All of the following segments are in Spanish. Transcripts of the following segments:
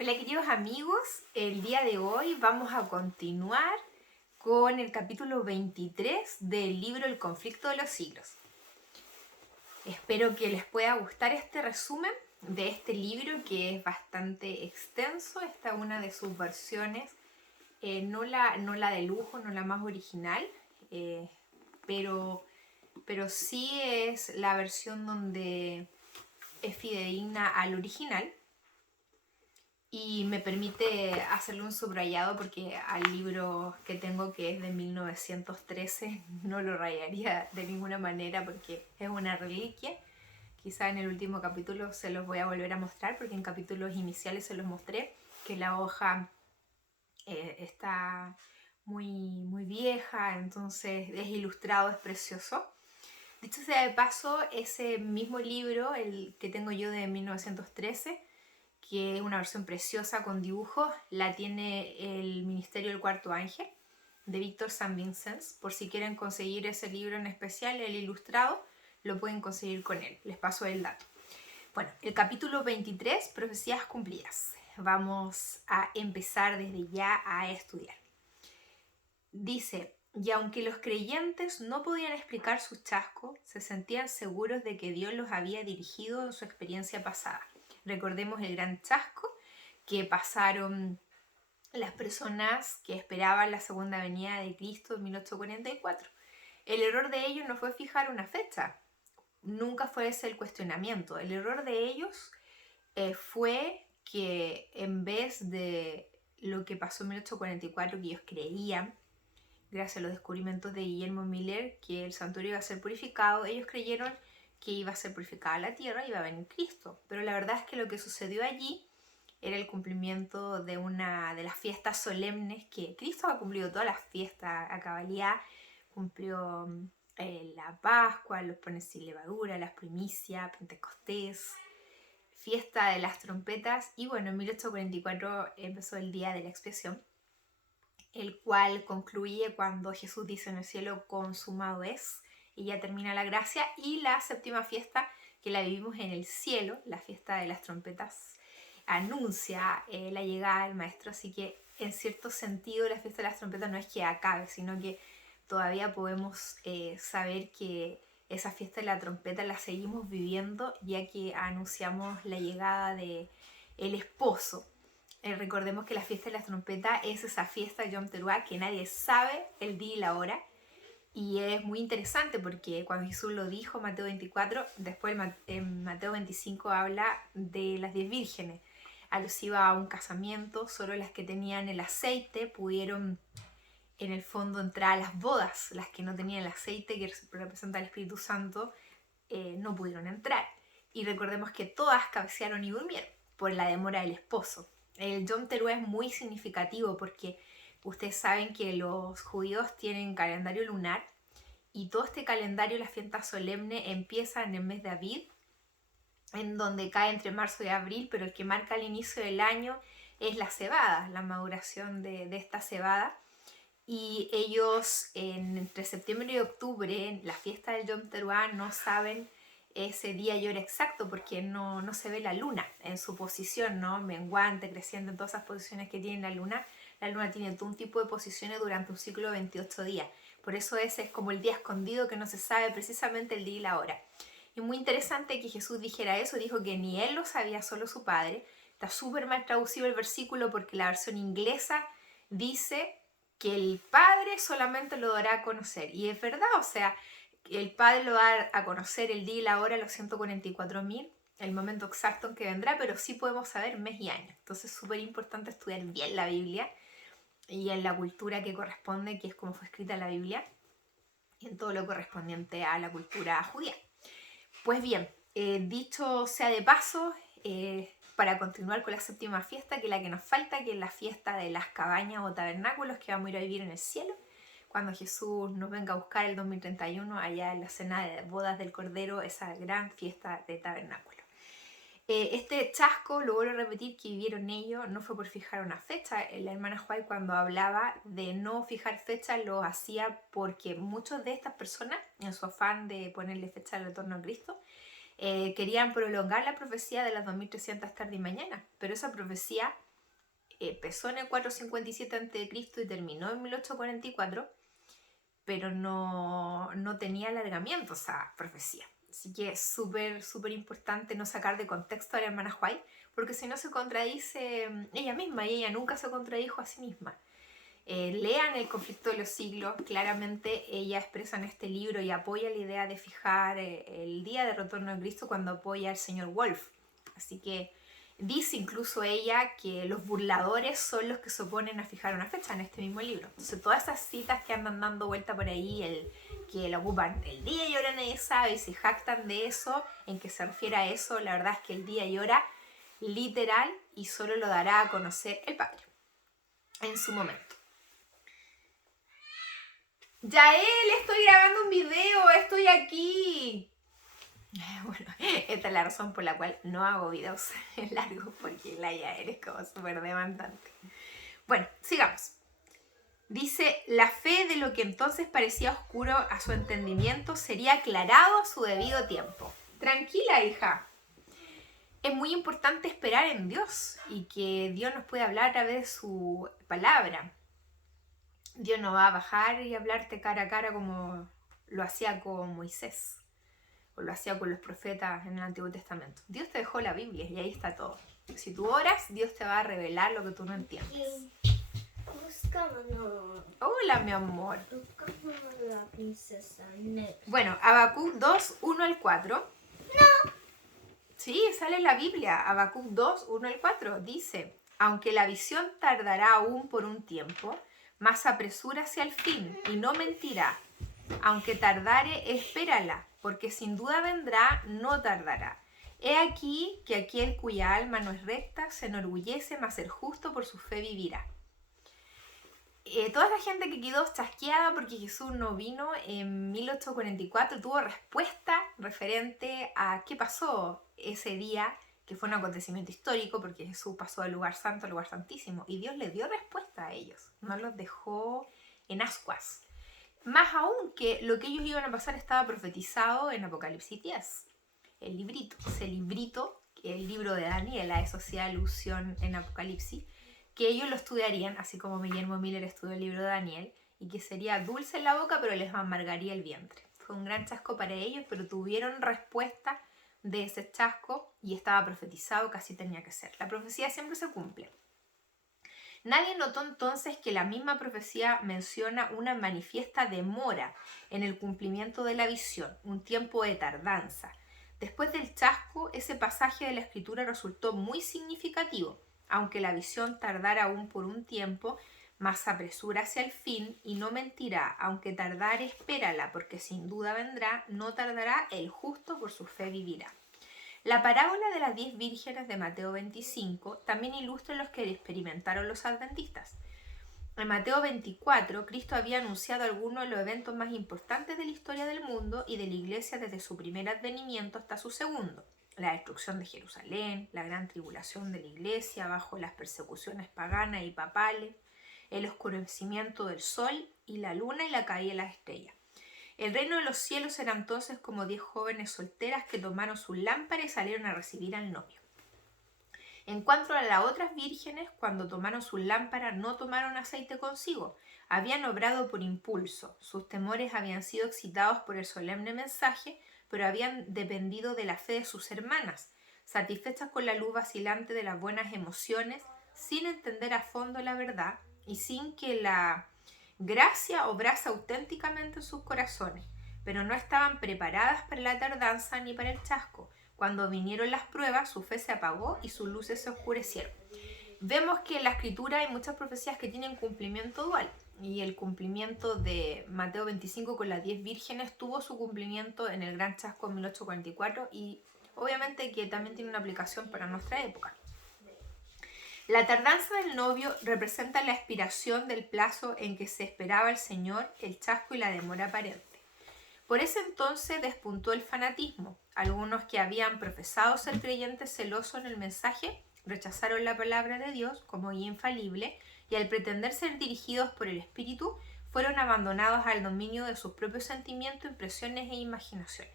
Hola queridos amigos, el día de hoy vamos a continuar con el capítulo 23 del libro El conflicto de los siglos. Espero que les pueda gustar este resumen de este libro que es bastante extenso. Esta es una de sus versiones, no la de lujo, no la más original, pero sí es la versión donde es fidedigna al original. Y me permite hacerle un subrayado porque al libro que tengo, que es de 1913, no lo rayaría de ninguna manera porque es una reliquia. Quizá en el último capítulo se los voy a volver a mostrar, porque en capítulos iniciales se los mostré que la hoja está muy vieja, entonces es ilustrado, es precioso. Dicho sea de paso, ese mismo libro, el que tengo yo de 1913, que es una versión preciosa con dibujos, la tiene el Ministerio del Cuarto Ángel de Víctor Saint Vincent. Por si quieren conseguir ese libro en especial, el ilustrado, lo pueden conseguir con él. Les paso el dato. Bueno, el capítulo 23, profecías cumplidas. Vamos a empezar desde ya a estudiar. Dice: y aunque los creyentes no podían explicar su chasco, se sentían seguros de que Dios los había dirigido en su experiencia pasada. Recordemos el gran chasco que pasaron las personas que esperaban la segunda venida de Cristo en 1844. El error de ellos no fue fijar una fecha, nunca fue ese el cuestionamiento. El error de ellos fue que en vez de lo que pasó en 1844, que ellos creían, gracias a los descubrimientos de Guillermo Miller, que el santuario iba a ser purificado, ellos creyeron que iba a ser purificada la tierra y iba a venir Cristo. Pero la verdad es que lo que sucedió allí era el cumplimiento de una de las fiestas solemnes, que Cristo ha cumplido todas las fiestas a cabalidad. Cumplió la Pascua, los panes sin levadura, las primicias, Pentecostés, fiesta de las trompetas, y bueno, en 1844 empezó el día de la expiación, el cual concluye cuando Jesús dice en el cielo: consumado es, y ya termina la gracia. Y la séptima fiesta, que la vivimos en el cielo, la fiesta de las trompetas, anuncia la llegada del Maestro. Así que en cierto sentido la fiesta de las trompetas no es que acabe, sino que todavía podemos saber que esa fiesta de la trompeta la seguimos viviendo, ya que anunciamos la llegada de el esposo. Recordemos que la fiesta de la trompeta es esa fiesta de Yom Teruah que nadie sabe el día y la hora. Y es muy interesante porque cuando Jesús lo dijo, Mateo 24, después en Mateo 25 habla de las 10 vírgenes, alusiva a un casamiento. Solo las que tenían el aceite pudieron en el fondo entrar a las bodas. Las que no tenían el aceite, que representa al Espíritu Santo, no pudieron entrar. Y recordemos que todas cabecearon y durmieron por la demora del esposo. El Yom Teruah es muy significativo porque ustedes saben que los judíos tienen calendario lunar, y todo este calendario, la fiesta solemne, empieza en el mes de Aviv, en donde cae entre marzo y abril, pero el que marca el inicio del año es la cebada, la maduración de esta cebada. Y ellos entre septiembre y octubre, en la fiesta del Yom Teruah, no saben ese día y hora exacto porque no se ve la luna en su posición, ¿no? Menguante, creciendo, en todas esas posiciones que tiene la luna. La luna tiene todo un tipo de posiciones durante un ciclo de 28 días. Por eso ese es como el día escondido, que no se sabe precisamente el día y la hora. Y muy interesante que Jesús dijera eso. Dijo que ni él lo sabía, solo su padre. Está súper mal traducido el versículo porque la versión inglesa dice que el Padre solamente lo dará a conocer. Y es verdad, o sea, el Padre lo da a conocer el día y la hora, los 144.000, el momento exacto en que vendrá, pero sí podemos saber mes y año. Entonces es súper importante estudiar bien la Biblia y en la cultura que corresponde, que es como fue escrita la Biblia, y en todo lo correspondiente a la cultura judía. Pues bien, dicho sea de paso, para continuar con la séptima fiesta, que es la que nos falta, que es la fiesta de las cabañas o tabernáculos, que vamos a ir a vivir en el cielo, cuando Jesús nos venga a buscar el 2031, allá en la cena de bodas del Cordero, esa gran fiesta de tabernáculos. Este chasco, lo vuelvo a repetir, que vivieron ellos, no fue por fijar una fecha. La hermana White, cuando hablaba de no fijar fecha, lo hacía porque muchas de estas personas, en su afán de ponerle fecha al retorno a Cristo, querían prolongar la profecía de las 2300 tarde y mañana, pero esa profecía empezó en el 457 a.C. y terminó en 1844, pero no tenía alargamiento esa profecía. Así que es súper, súper importante no sacar de contexto a la hermana White, porque si no se contradice ella misma, y ella nunca se contradijo a sí misma. Lean El conflicto de los siglos. Claramente ella expresa en este libro y apoya la idea de fijar el día de retorno de Cristo cuando apoya al señor Wolf. Así que dice incluso ella que los burladores son los que se oponen a fijar una fecha en este mismo libro. Entonces todas esas citas que andan dando vuelta por ahí, que lo ocupan el día y hora nadie sabe y se jactan de eso, en que se refiere a eso, la verdad es que el día y hora literal y solo lo dará a conocer el Padre en su momento. Yael, estoy grabando un video, estoy aquí. Bueno, esta es la razón por la cual no hago videos largos, porque la Yael es como súper demandante. Bueno, sigamos. Dice, la fe de lo que entonces parecía oscuro a su entendimiento sería aclarado a su debido tiempo. Tranquila, hija. Es muy importante esperar en Dios y que Dios nos puede hablar a través de su palabra. Dios no va a bajar y hablarte cara a cara como lo hacía con Moisés o lo hacía con los profetas en el Antiguo Testamento. Dios te dejó la Biblia y ahí está todo. Si tú oras, Dios te va a revelar lo que tú no entiendes. Hola, mi amor. La princesa negra. Bueno, Habacuc 2, 1 al 4. No. Sí, sale en la Biblia. Habacuc 2, 1 al 4. Dice, aunque la visión tardará aún por un tiempo, mas apresúrase al fin y no mentirá. Aunque tardare, espérala, porque sin duda vendrá, no tardará. He aquí que aquel cuya alma no es recta se enorgullece, mas el justo por su fe vivirá. Toda esa gente que quedó chasqueada porque Jesús no vino en 1844 tuvo respuesta referente a qué pasó ese día, que fue un acontecimiento histórico porque Jesús pasó del lugar santo al lugar santísimo y Dios les dio respuesta a ellos, no los dejó en ascuas. Más aún que lo que ellos iban a pasar estaba profetizado en Apocalipsis 10, el librito, ese librito, el libro de Daniel, a eso hacía alusión en Apocalipsis, que ellos lo estudiarían, así como Guillermo Miller estudió el libro de Daniel, y que sería dulce en la boca, pero les amargaría el vientre. Fue un gran chasco para ellos, pero tuvieron respuesta de ese chasco y estaba profetizado que así tenía que ser. La profecía siempre se cumple. Nadie notó entonces que la misma profecía menciona una manifiesta demora en el cumplimiento de la visión, un tiempo de tardanza. Después del chasco, ese pasaje de la Escritura resultó muy significativo. Aunque la visión tardara aún por un tiempo, mas apresúrase al fin y no mentirá. Aunque tardare, espérala, porque sin duda vendrá, no tardará, el justo por su fe vivirá. La parábola de las 10 vírgenes de Mateo 25 también ilustra los que experimentaron los adventistas. En Mateo 24, Cristo había anunciado algunos de los eventos más importantes de la historia del mundo y de la iglesia desde su primer advenimiento hasta su segundo. La destrucción de Jerusalén, la gran tribulación de la iglesia bajo las persecuciones paganas y papales, el oscurecimiento del sol y la luna y la caída de las estrellas. El reino de los cielos era entonces como 10 jóvenes solteras que tomaron sus lámparas y salieron a recibir al novio. En cuanto a las otras vírgenes, cuando tomaron sus lámparas no tomaron aceite consigo, habían obrado por impulso, sus temores habían sido excitados por el solemne mensaje, pero habían dependido de la fe de sus hermanas, satisfechas con la luz vacilante de las buenas emociones, sin entender a fondo la verdad y sin que la gracia obrase auténticamente en sus corazones, pero no estaban preparadas para la tardanza ni para el chasco. Cuando vinieron las pruebas, su fe se apagó y sus luces se oscurecieron. Vemos que en la Escritura hay muchas profecías que tienen cumplimiento dual. Y el cumplimiento de Mateo 25 con las 10 vírgenes tuvo su cumplimiento en el Gran Chasco en 1844 y obviamente que también tiene una aplicación para nuestra época. La tardanza del novio representa la expiración del plazo en que se esperaba el Señor, el chasco y la demora aparente. Por ese entonces despuntó el fanatismo. Algunos que habían profesado ser creyentes celosos en el mensaje rechazaron la palabra de Dios como guía infalible y al pretender ser dirigidos por el Espíritu fueron abandonados al dominio de sus propios sentimientos, impresiones e imaginaciones.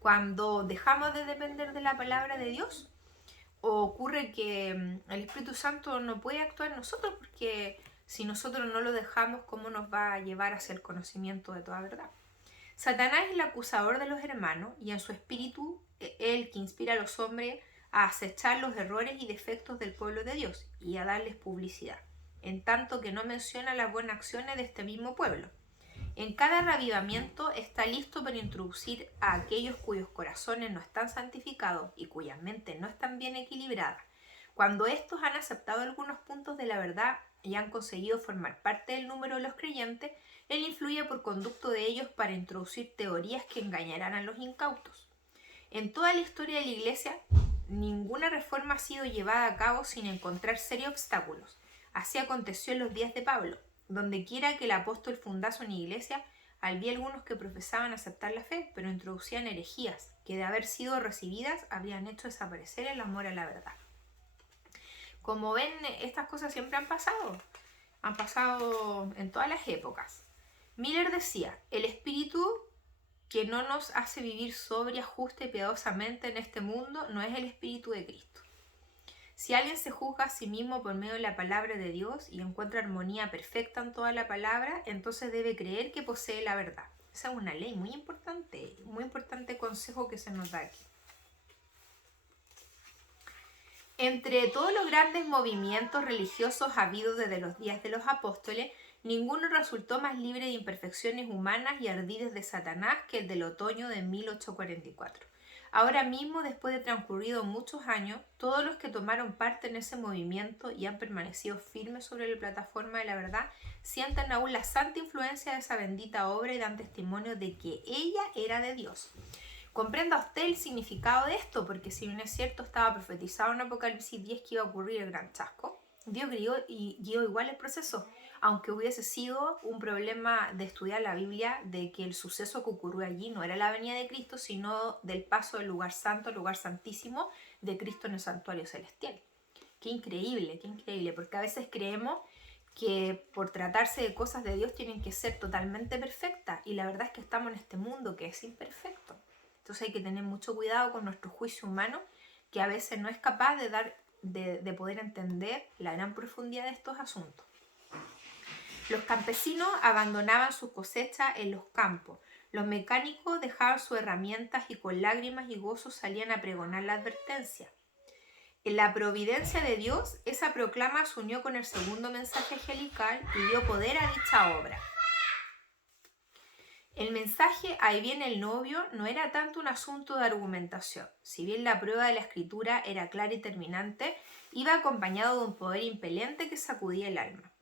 Cuando dejamos de depender de la palabra de Dios, O ocurre que el Espíritu Santo no puede actuar en nosotros porque si nosotros no lo dejamos, ¿cómo nos va a llevar hacia el conocimiento de toda verdad? Satanás es el acusador de los hermanos y en su espíritu él que inspira a los hombres a acechar los errores y defectos del pueblo de Dios y a darles publicidad, en tanto que no menciona las buenas acciones de este mismo pueblo. En cada reavivamiento está listo para introducir a aquellos cuyos corazones no están santificados y cuyas mentes no están bien equilibradas. Cuando estos han aceptado algunos puntos de la verdad y han conseguido formar parte del número de los creyentes, él influye por conducto de ellos para introducir teorías que engañarán a los incautos. En toda la historia de la Iglesia, ninguna reforma ha sido llevada a cabo sin encontrar serios obstáculos. Así aconteció en los días de Pablo. Donde quiera que el apóstol fundase una iglesia, había algunos que profesaban aceptar la fe, pero introducían herejías que de haber sido recibidas habrían hecho desaparecer el amor a la verdad. Como ven, estas cosas siempre han pasado en todas las épocas. Miller decía, el espíritu que no nos hace vivir sobria, justa y piadosamente en este mundo no es el espíritu de Cristo. Si alguien se juzga a sí mismo por medio de la palabra de Dios y encuentra armonía perfecta en toda la palabra, entonces debe creer que posee la verdad. Esa es una ley muy importante consejo que se nos da aquí. Entre todos los grandes movimientos religiosos habidos desde los días de los apóstoles, ninguno resultó más libre de imperfecciones humanas y ardides de Satanás que el del otoño de 1844. Ahora mismo, después de transcurrido muchos años, todos los que tomaron parte en ese movimiento y han permanecido firmes sobre la plataforma de la verdad, sienten aún la santa influencia de esa bendita obra y dan testimonio de que ella era de Dios. Comprenda usted el significado de esto, porque si bien es cierto, estaba profetizado en Apocalipsis 10 que iba a ocurrir el gran chasco, Dios guió igual el proceso, aunque hubiese sido un problema de estudiar la Biblia, de que el suceso que ocurrió allí no era la venida de Cristo, sino del paso del lugar santo al lugar santísimo de Cristo en el santuario celestial. Qué increíble, porque a veces creemos que por tratarse de cosas de Dios tienen que ser totalmente perfectas, y la verdad es que estamos en este mundo que es imperfecto. Entonces hay que tener mucho cuidado con nuestro juicio humano, que a veces no es capaz de poder entender la gran profundidad de estos asuntos. Los campesinos abandonaban sus cosechas en los campos. Los mecánicos dejaban sus herramientas y con lágrimas y gozo salían a pregonar la advertencia. En la providencia de Dios, esa proclama se unió con el segundo mensaje angelical y dio poder a dicha obra. El mensaje "ahí viene el novio" no era tanto un asunto de argumentación. Si bien la prueba de la escritura era clara y terminante, iba acompañado de un poder impelente que sacudía el alma.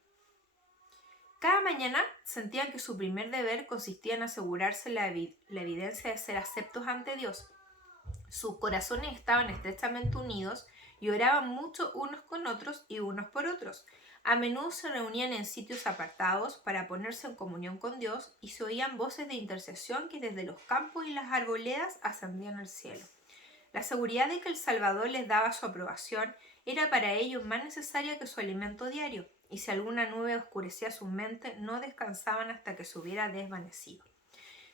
Cada mañana sentían que su primer deber consistía en asegurarse la evidencia de ser aceptos ante Dios. Sus corazones estaban estrechamente unidos y oraban mucho unos con otros y unos por otros. A menudo se reunían en sitios apartados para ponerse en comunión con Dios y se oían voces de intercesión que desde los campos y las arboledas ascendían al cielo. La seguridad de que el Salvador les daba su aprobación era para ellos más necesaria que su alimento diario, y si alguna nube oscurecía su mente, no descansaban hasta que se hubiera desvanecido.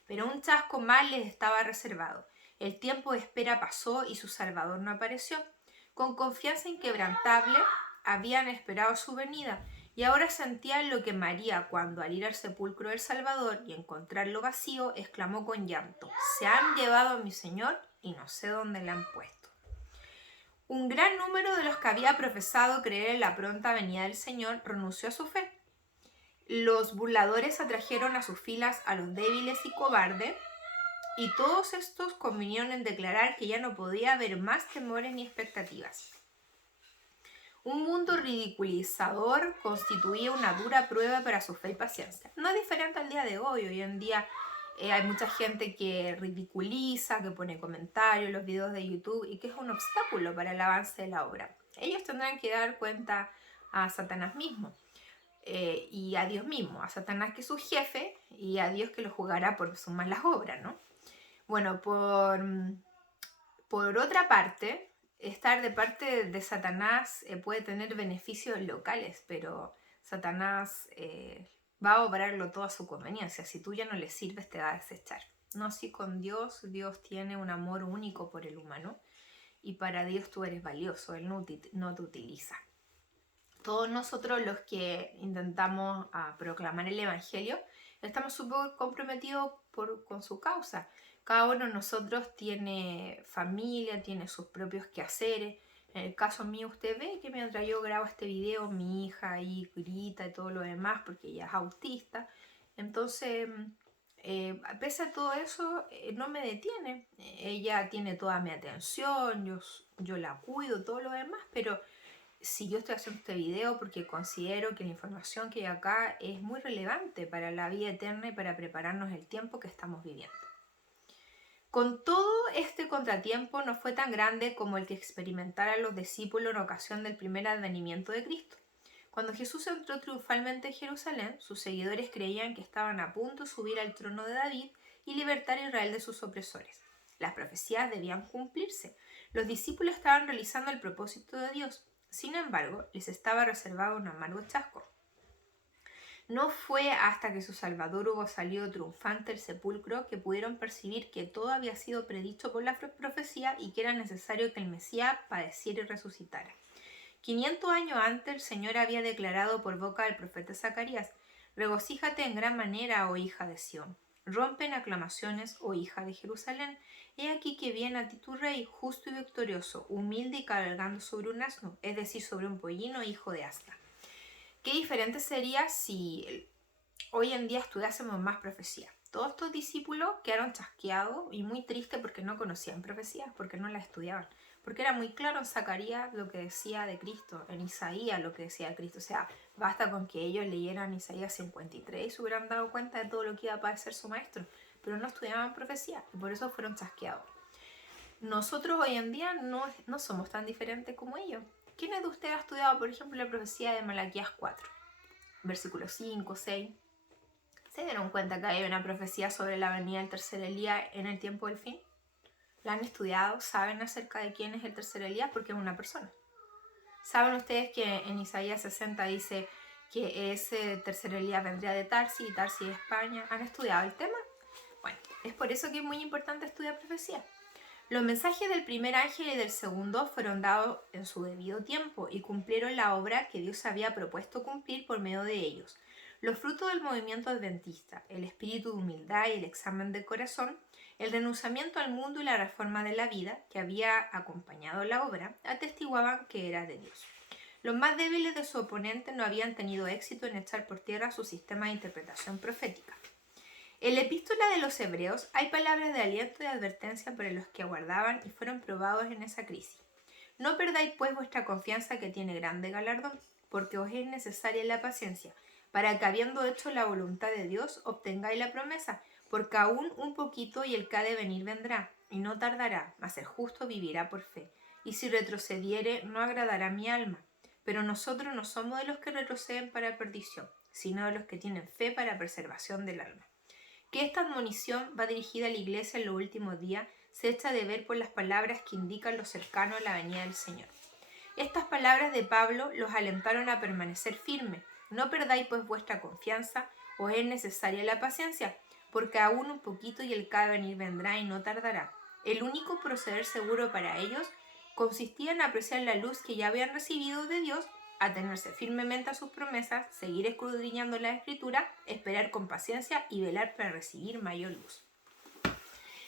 Pero un chasco más les estaba reservado. El tiempo de espera pasó y su Salvador no apareció. Con confianza inquebrantable habían esperado su venida, y ahora sentían lo que María, cuando al ir al sepulcro del Salvador y encontrarlo vacío, exclamó con llanto: «Se han llevado a mi Señor y no sé dónde le han puesto». Un gran número de los que había profesado creer en la pronta venida del Señor renunció a su fe. Los burladores atrajeron a sus filas a los débiles y cobardes, y todos estos convinieron en declarar que ya no podía haber más temores ni expectativas. Un mundo ridiculizador constituía una dura prueba para su fe y paciencia. No es diferente al día de hoy. Hoy en día hay mucha gente que ridiculiza, que pone comentarios en los videos de YouTube y que es un obstáculo para el avance de la obra. Ellos tendrán que dar cuenta a Satanás mismo y a Dios mismo, a Satanás que es su jefe y a Dios que lo juzgará por sus malas obras, ¿no? Bueno, por otra parte, estar de parte de Satanás puede tener beneficios locales, pero Satanás va a obrarlo todo a su conveniencia. Si tú ya no le sirves, te va a desechar. No así con Dios. Dios tiene un amor único por el humano y para Dios tú eres valioso, Él no te utiliza. Todos nosotros los que intentamos proclamar el Evangelio, estamos súper comprometidos con su causa. Cada uno de nosotros tiene familia, tiene sus propios quehaceres. En el caso mío, usted ve que mientras yo grabo este video, mi hija ahí grita y todo lo demás porque ella es autista. Entonces, pese a todo eso, no me detiene. Ella tiene toda mi atención, yo la cuido, todo lo demás, pero si yo estoy haciendo este video porque considero que la información que hay acá es muy relevante para la vida eterna y para prepararnos el tiempo que estamos viviendo. Con todo este contratiempo no fue tan grande como el que experimentaran los discípulos en ocasión del primer advenimiento de Cristo. Cuando Jesús entró triunfalmente en Jerusalén, sus seguidores creían que estaban a punto de subir al trono de David y libertar a Israel de sus opresores. Las profecías debían cumplirse. Los discípulos estaban realizando el propósito de Dios. Sin embargo, les estaba reservado un amargo chasco. No fue hasta que su Salvador hubo salido triunfante del sepulcro que pudieron percibir que todo había sido predicho por la profecía y que era necesario que el Mesías padeciera y resucitara. 500 años antes el Señor había declarado por boca del profeta Zacarías: «Regocíjate en gran manera, oh hija de Sión. Rompen aclamaciones, oh hija de Jerusalén. He aquí que viene a ti tu rey, justo y victorioso, humilde y cabalgando sobre un asno, es decir, sobre un pollino, hijo de asna». Qué diferente sería si hoy en día estudiásemos más profecía. Todos estos discípulos quedaron chasqueados y muy tristes porque no conocían profecías, porque no las estudiaban. Porque era muy claro en Zacarías lo que decía de Cristo, en Isaías lo que decía de Cristo. O sea, basta con que ellos leyeran Isaías 53 y se hubieran dado cuenta de todo lo que iba a padecer su maestro. Pero no estudiaban profecía y por eso fueron chasqueados. Nosotros hoy en día no somos tan diferentes como ellos. ¿Quiénes de ustedes ha estudiado, por ejemplo, la profecía de Malaquías 4? Versículos 5, 6. ¿Se dieron cuenta que hay una profecía sobre la venida del tercer Elías en el tiempo del fin? ¿La han estudiado? ¿Saben acerca de quién es el tercer Elías? Porque es una persona. ¿Saben ustedes que en Isaías 60 dice que ese tercer Elías vendría de Tarsis y Tarsis de España? ¿Han estudiado el tema? Bueno, es por eso que es muy importante estudiar profecía. Los mensajes del primer ángel y del segundo fueron dados en su debido tiempo y cumplieron la obra que Dios había propuesto cumplir por medio de ellos. Los frutos del movimiento adventista, el espíritu de humildad y el examen del corazón, el renunciamiento al mundo y la reforma de la vida que había acompañado la obra, atestiguaban que era de Dios. Los más débiles de su oponente no habían tenido éxito en echar por tierra su sistema de interpretación profética. En la epístola de los Hebreos hay palabras de aliento y advertencia para los que aguardaban y fueron probados en esa crisis. No perdáis pues vuestra confianza, que tiene grande galardón, porque os es necesaria la paciencia, para que habiendo hecho la voluntad de Dios obtengáis la promesa, porque aún un poquito y el que ha de venir vendrá, y no tardará, mas el justo vivirá por fe. Y si retrocediere, no agradará mi alma. Pero nosotros no somos de los que retroceden para perdición, sino de los que tienen fe para preservación del alma. Que esta admonición va dirigida a la iglesia en los últimos días se echa de ver por las palabras que indican lo cercano a la venida del Señor. Estas palabras de Pablo los alentaron a permanecer firmes. No perdáis pues vuestra confianza, os es necesaria la paciencia, porque aún un poquito y el que ha de venir vendrá y no tardará. El único proceder seguro para ellos consistía en apreciar la luz que ya habían recibido de Dios, atenerse firmemente a sus promesas, seguir escudriñando la Escritura, esperar con paciencia y velar para recibir mayor luz.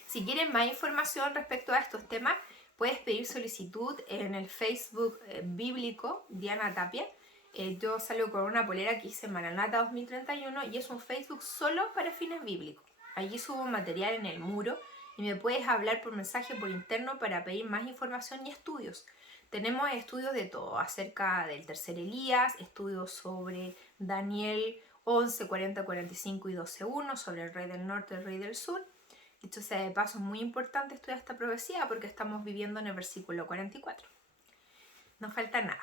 Si quieren más información respecto a estos temas, puedes pedir solicitud en el Facebook bíblico Diana Tapia. Yo salgo con una polera que hice Maranata 2031 y es un Facebook solo para fines bíblicos. Allí subo material en el muro y me puedes hablar por mensaje por interno para pedir más información y estudios. Tenemos estudios de todo, acerca del tercer Elías, estudios sobre Daniel 11, 40, 45 y 12.1, sobre el rey del norte y el rey del sur. Dicho sea de paso, es muy importante estudiar esta profecía porque estamos viviendo en el versículo 44. No falta nada.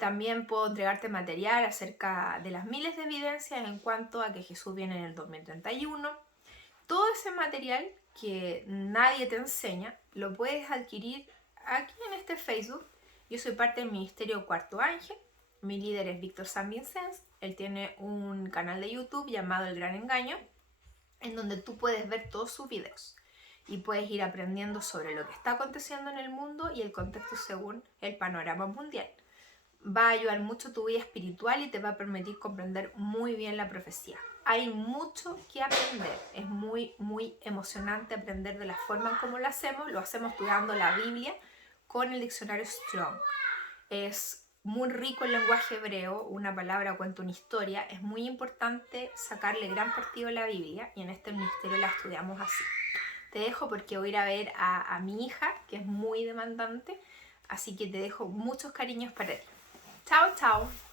También puedo entregarte material acerca de las miles de evidencias en cuanto a que Jesús viene en el 2031. Todo ese material que nadie te enseña lo puedes adquirir aquí en este Facebook. Yo soy parte del Ministerio Cuarto Ángel. Mi líder es Víctor San Vicens. Él tiene un canal de YouTube llamado El Gran Engaño, en donde tú puedes ver todos sus videos. y puedes ir aprendiendo sobre lo que está aconteciendo en el mundo y el contexto según el panorama mundial. Va a ayudar mucho tu vida espiritual y te va a permitir comprender muy bien la profecía. Hay mucho que aprender, es muy emocionante aprender de la forma en cómo lo hacemos estudiando la Biblia con el diccionario Strong. Es muy rico el lenguaje hebreo, una palabra cuenta una historia, es muy importante sacarle gran partido a la Biblia y en este ministerio la estudiamos así. Te dejo porque voy a ir a ver a mi hija, que es muy demandante, así que te dejo muchos cariños para ti. Chao, chao.